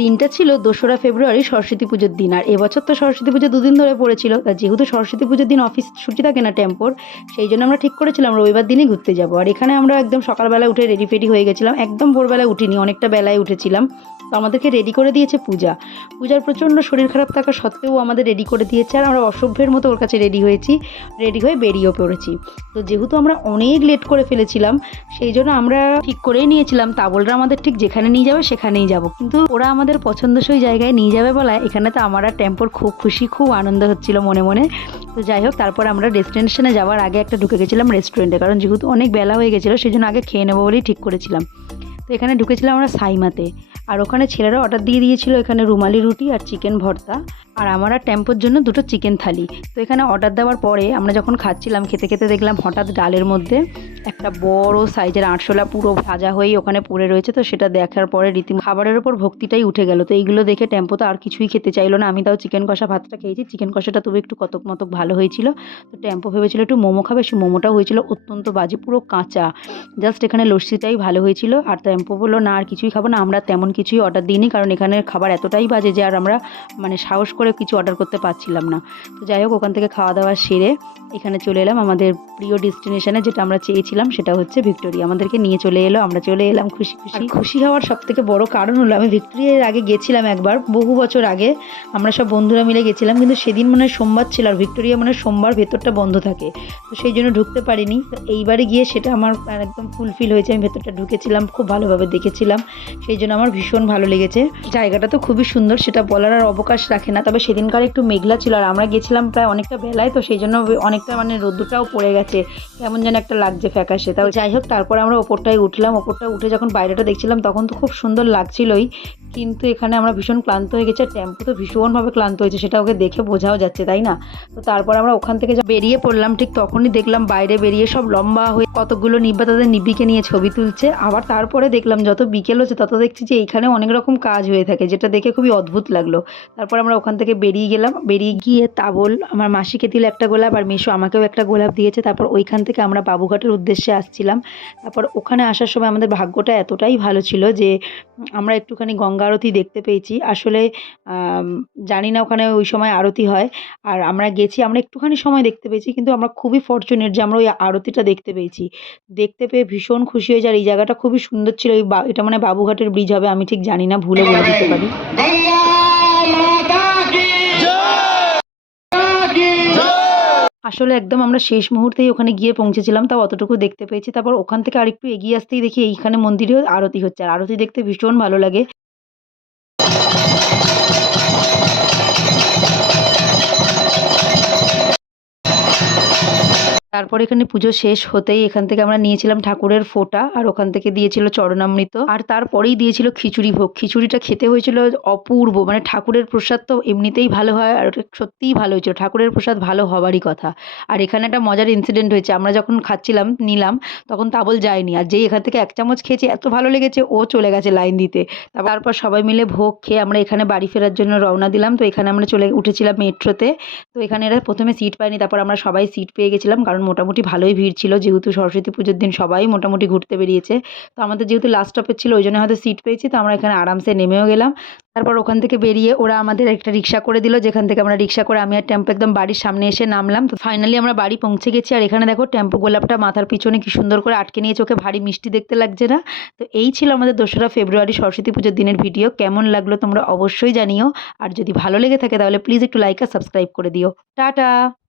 দিনটা ছিল দোসরা ফেব্রুয়ারি সরস্বতী পুজোর দিন। আর এবছর তো সরস্বতী পুজো দুদিন ধরে পড়েছিল। তা যেহেতু সরস্বতী পুজোর দিন অফিস ছুটি থাকে না টেম্পোর, সেই জন্য আমরা ঠিক করেছিলাম রবিবার দিনই ঘুরতে যাব। আর এখানে আমরা একদম সকালবেলা উঠে রেডি ফেডি হয়ে গেছিলাম। একদম ভোরবেলায় উঠিনি, অনেকটা বেলায় উঠেছিলাম। তো আমাদেরকে রেডি করে দিয়েছে পূজা। পূজার প্রচণ্ড শরীর খারাপ থাকা সত্ত্বেও আমাদের রেডি করে দিয়েছে আর আমরা অসভ্যের মতো ওর কাছে রেডি হয়েছি রেডি হয়ে বেরিয়েও পড়েছি। তো যেহেতু আমরা অনেক লেট করে ফেলেছিলাম, সেই জন্য আমরা ঠিক করেই নিয়েছিলাম। তাবলরা আমাদের ঠিক যেখানে নিয়ে যাবে সেখানেই যাব। কিন্তু ওরা আমাদের পছন্দসই জায়গায় নিয়ে যাবে বলায় এখানে তো আমার আর টেম্পোর খুব খুশি, খুব আনন্দ হচ্ছিল মনে মনে। তো যাই হোক, তারপর আমরা ডেস্টিনেশনে যাওয়ার আগে একটা ঢুকে গেছিলাম রেস্টুরেন্টে কারণ যেহেতু অনেক বেলা হয়ে গেছিল সেই জন্য আগে খেয়ে নেব বলেই ঠিক করেছিলাম। তো এখানে ঢুকেছিলাম আমরা সাইমাতে, আর ওখানে ছেলেরা অর্ডার দিয়ে দিয়েছিল এখানে রুমালি রুটি আর চিকেন ভর্তা, আর আমার আর টেম্পোর জন্য দুটো চিকেন থালি। তো এখানে অর্ডার দেওয়ার পরে আমরা যখন খাচ্ছিলাম, খেতে খেতে দেখলাম হঠাৎ ডালের মধ্যে একটা বড় সাইজের আটশোলা পুরো ভাজা হয়েই ওখানে পড়ে রয়েছে, তো সেটা দেখার পরে রীতি খাবারের ওপর ভক্তিটাই উঠে গেল। তো এইগুলো দেখে টেম্পো তো আর কিছুই খেতে চাইলো না। আমি তাও চিকেন কষা ভাতটা খেয়েছি। চিকেন কষাটা তবু একটু কতক মতক ভালো হয়েছিল। তো টেম্পো ভেবেছিল একটু মোমো খাবে। সে মোমোটাও হয়েছিল অত্যন্ত বাজে, পুরো কাঁচা। জাস্ট এখানে লস্যিটাই ভালো হয়েছিল। আর টেম্পো বলল, না, আর কিছুই খাব না। আমরা তেমন কিছুই অর্ডার দিইনি। কারণ এখানের খাবার এতটাই বাজে যে আর আমরা মানে সাহস করে কিছু অর্ডার করতে পারছিলাম না। তো যাই হোক, ওখান থেকে খাওয়া দাওয়া সেরে এখানে চলে এলাম আমাদের প্রিয় ডেস্টিনেশনে যেটা আমরা চেয়েছিলাম সেটা হচ্ছে ভিক্টোরিয়া। আমাদেরকে নিয়ে চলে এলো, আমরা চলে এলাম খুশি খুশি। খুশি হওয়ার সব থেকে বড় কারণ হলো, আমি ভিক্টোরিয়ার আগে গেছিলাম একবার, বহু বছর আগে। আমরা সব বন্ধুরা মিলে গেছিলাম, কিন্তু সেদিন মনে সোমবার ছিল, আর ভিক্টোরিয়া মানে সোমবার ভেতরটা বন্ধ থাকে। তো সেই জন্য ঢুকতে পারিনি। এইবারে গিয়ে সেটা আমার একদম ফুলফিল হয়েছে, আমি ভেতরটা ঢুকেছিলাম, খুব ভালোভাবে দেখেছিলাম। সেই জন্য আমার ভীষণ ভালো লেগেছে। জায়গাটা তো খুবই সুন্দর, সেটা বলার আর অবকাশ রাখে না, তবে সেদিনকার একটু মেঘলা ছিল, আর আমরা গেছিলাম প্রায় অনেকটা বেলায়, তো সেই জন্য অনেকটা মানে রোদ্দুটাও পড়ে গেছে। কেমন যেন একটা লাগছে ফ্যাকাশে তাও যাই হোক, তারপর আমরা ওপরটায় উঠলাম। ওপরটা উঠে যখন বাইরেটা দেখছিলাম, তখন তো খুব সুন্দর লাগছিলই। কিন্তু এখানে আমরা ভীষণ ক্লান্ত হয়ে গেছি টেম্পো তো ভীষণভাবে ক্লান্ত হয়েছে, সেটা ওকে দেখে বোঝাও যাচ্ছে, তাই না? তো তারপর আমরা ওখান থেকে যা বেরিয়ে পড়লাম, ঠিক তখনই দেখলাম বাইরে বেরিয়ে সব লম্বা হয়ে কতগুলো নিব্বা তাদের নিব্বিকে নিয়ে ছবি তুলছে। আবার তারপরে দেখলাম যত বিকেল হচ্ছে, তত দেখছি যে এইখানে অনেক রকম কাজ হয়ে থাকে, যেটা দেখে খুবই অদ্ভুত লাগল। তারপর আমরা ওখান থেকে বেরিয়ে গেলাম, বেরিয়ে গিয়ে তাবল, আমার মাসিকে দিল একটা গোলাপ, আর মেশো আমাকেও একটা গোলাপ দিয়েছে। তারপর ওইখান থেকে আমরা বাবুঘাটের উদ্দেশ্যে আসছিলাম। তারপর ওখানে আসার সময় আমাদের ভাগ্যটা এতটাই ভালো ছিল যে, আমরা একটুখানি গঙ্গা আরতি দেখতে পেয়েছি। আসলে জানি না ওখানে ওই সময় আরতি হয়। আর আমরা গেছি, আমরা একটুখানি সময় দেখতে পেয়েছি, কিন্তু আমরা খুবই ফর্চুনেট যে আমরা ওই আরতিটা দেখতে পেয়েছি। দেখতে পেয়ে ভীষণ খুশি হয়েছে আর এই জায়গাটা খুবই সুন্দর ছিল। বা- এটা মানে বাবুঘাটের ব্রিজ হবে, আমি ঠিক জানি না, ভুলে বলে দিতে পারি। আসলে একদম আমরা শেষ মুহূর্তেই ওখানে গিয়ে পৌঁছেছিলাম, তাও অতটুকু দেখতে পেয়েছি। তারপর ওখান থেকে আরেকটু এগিয়ে আসতেই দেখি এইখানে মন্দিরেও আরতি হচ্ছে। আর আরতি দেখতে ভীষণ ভালো লাগে। তারপর এখানে পুজো শেষ হতেই এখান থেকে আমরা নিয়েছিলাম ঠাকুরের ফোঁটা, আর ওখান থেকে দিয়েছিল চরণামৃত। আর তারপরেই দিয়েছিল খিচুড়ি ভোগ। খিচুড়িটা খেতে হয়েছিল অপূর্ব মানে ঠাকুরের প্রসাদ তো এমনিতেই ভালো হয়, আর ওটা সত্যিই ভালো হয়েছিল। ঠাকুরের প্রসাদ ভালো হওয়ারই কথা। আর এখানে একটা মজার ইনসিডেন্ট হয়েছে, আমরা যখন খাচ্ছিলাম, নিলাম, তখন তাবল যায়নি। আর যেই এখান থেকে এক চামচ খেয়েছে, এত ভালো লেগেছে, ও চলে গেছে লাইন দিতে। তারপর সবাই মিলে ভোগ খেয়ে আমরা এখানে বাড়ি ফেরার জন্য রওনা দিলাম। তো এখানে আমরা চলে উঠেছিলাম মেট্রোতে। তো এখানে এরা প্রথমে সিট পায়নি, তারপর আমরা সবাই সিট পেয়ে গেছিলাম, কারণ মোটামুটি ভালোই ভিড় ছিল। যেহেতু সরস্বতী পুজোর দিন সবাই মোটামুটি ঘুরতে বেরিয়েছে। তো আমাদের যেহেতু লাস্ট স্টপেজ ছিল, ওই জন্য হয়তো সিট পেয়েছি। তো আমরা এখানে আরামসে নেমেও গেলাম। তারপর ওখান থেকে বেরিয়ে ওরা আমাদের একটা রিক্সা করে দিল। যেখান থেকে আমরা রিক্সা করে, আমি আর টেম্পো একদম বাড়ির সামনে এসে নামলাম। তো ফাইনালি আমরা বাড়ি পৌঁছে গেছি। আর এখানে দেখো টেম্পো গোলাপটা মাথার পিছনে কি সুন্দর করে আটকে নিয়ে চোখে ভারী মিষ্টি দেখতে লাগছে না। তো এই ছিল আমাদের দোসরা ফেব্রুয়ারি সরস্বতী পুজোর দিনের ভিডিও। কেমন লাগল তোমরা অবশ্যই জানিও। আর যদি ভালো লেগে থাকে তাহলে প্লিজ একটু লাইক আর সাবস্ক্রাইব করে দিও। টাটা!